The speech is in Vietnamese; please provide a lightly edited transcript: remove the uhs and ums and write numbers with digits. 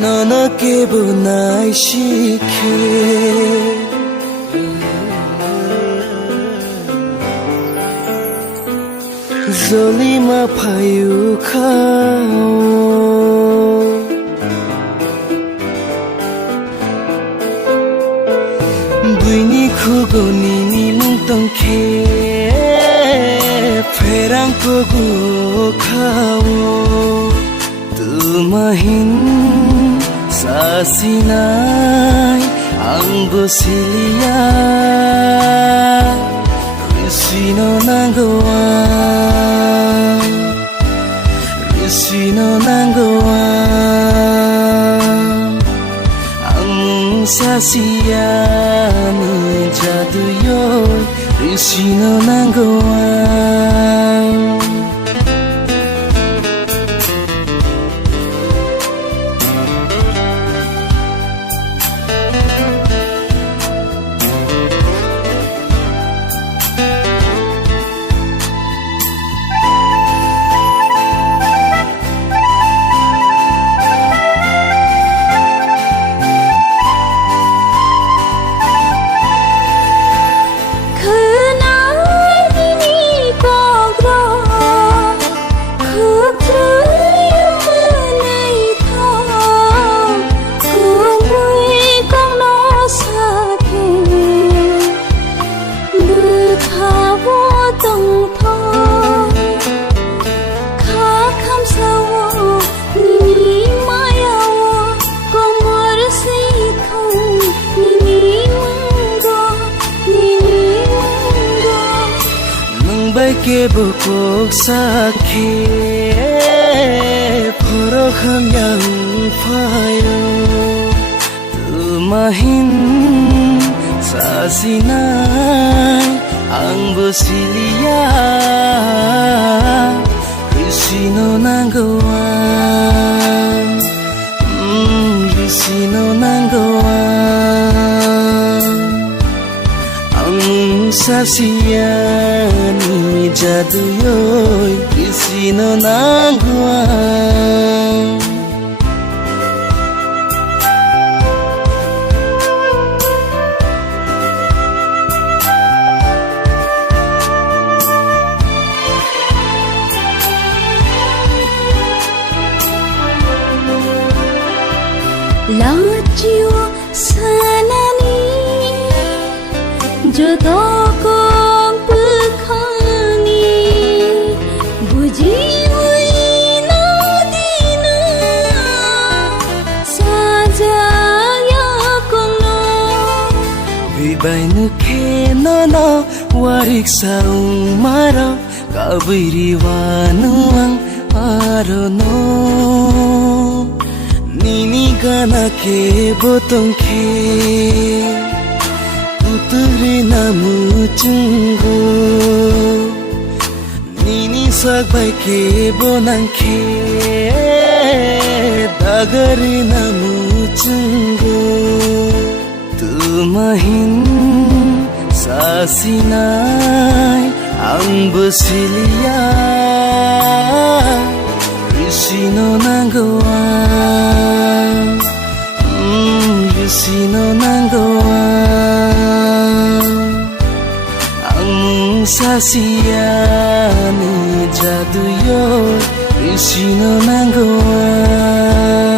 너는 깨보나이 시켜 Zolima payu khao Buini khugo nini mung tong khe Pherang kogu khao Tumahin sasinai ang bosilia Risino nanggoan Risino nanggoan Ang sasiyani jaduyo Risino nanggoan Ke bukuk sakhe Porokham yang payo Tumahin sasinai ang bosilia Risino nanggoan Risino nanggoan Ang sasiyani jaduyoy Risino nanggoan लाचियो सननी जोदोको पुखानी बुझी हुई नदिना साजाया कोनो Bibainu kenono warik saung maro kabiri wanuang arono Nini gana ke botong ke Uturi namu cunggo Nini sakbai ke bonang ke Dagari namu cunggo Tumahin sasinai ang bosilia Risino nanggoan Risino nanggoan Ang sasiyani jaduyo Risino nanggoan